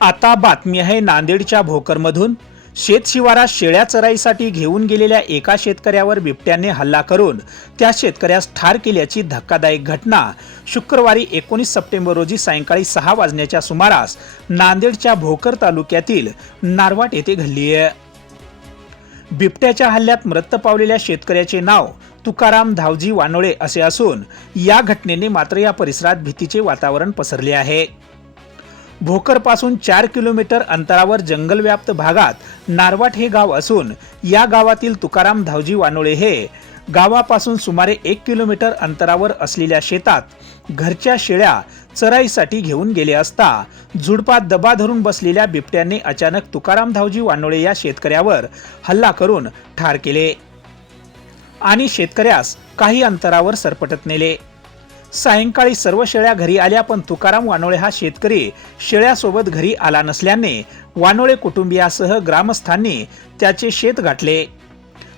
आता बातमी आहे नांदेडच्या भोकरमधून. शेतशिवारात शेळ्या चराईसाठी घेऊन गेलेल्या एका शेतकऱ्यावर बिबट्याने हल्ला करून त्या शेतकऱ्यास ठार केल्याची धक्कादायक घटना. शुक्रवारी एकोणीस सप्टेंबर रोजी सायंकाळी सहा वाजण्याच्या सुमारास नांदेडच्या भोकर तालुक्यातील नारवाट येथे घडली आहे. बिबट्याच्या हल्ल्यात मृत पावलेल्या शेतकऱ्याचे नाव तुकाराम धावजी वानोळे असे असून या घटनेने मात्र या परिसरात भीतीचे वातावरण पसरले आहे. भोकरपासून चार किलोमीटर अंतरावर जंगलव्याप्त भागात नारवाट हे गाव असून या गावातील तुकाराम धावजी वानोळे हे गावापासून सुमारे एक किलोमीटर अंतरावर असलेल्या शेतात घरच्या शेळ्या चराईसाठी घेऊन गेले असता झुडपात दबा धरून बसलेल्या बिबट्याने अचानक तुकाराम धावजी वानोळे या शेतकऱ्यावर हल्ला करून ठार केले आणि शेतकऱ्यास काही अंतरावर सरपटत नेले. सायंकाळी सर्व शेळ्या घरी आल्या पण तुकाराम वानोळे हा शेतकरी शेळ्यासोबत घरी आला नसल्याने वानोळे कुटुंबियासह ग्रामस्थांनी त्याचे शेत गाठले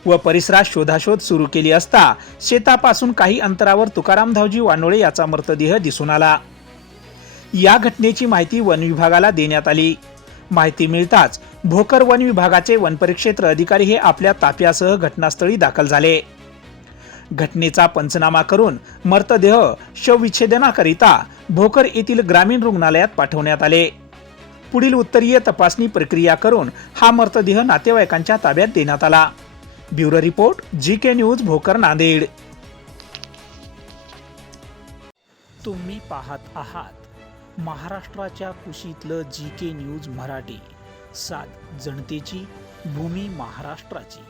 व परिसरात शोधाशोध सुरू केली असता शेतापासून काही अंतरावर तुकाराम धावजी वानोळे याचा मृतदेह दिसून आला. या घटनेची माहिती वन विभागाला देण्यात आली. माहिती मिळताच भोकर वन विभागाचे वनपरिक्षेत्र अधिकारी हे आपल्या ताफ्यासह घटनास्थळी दाखल झाले. घटनेचा पंचनामा करून मृतदेह शवविच्छेदनाकरिता भोकर येथील ग्रामीण रुग्णालयात पाठवण्यात आले. पुढील उत्तरीय तपासणी प्रक्रिया करून हा मृतदेह नातेवाईकांच्या ताब्यात देण्यात आला. Bureau report G K news Bhokar Nanded. तुम्ही पाहत आहात महाराष्ट्राच्या कुशीतलं जी के न्यूज मराठी. सात जनतेची भूमी महाराष्ट्राची.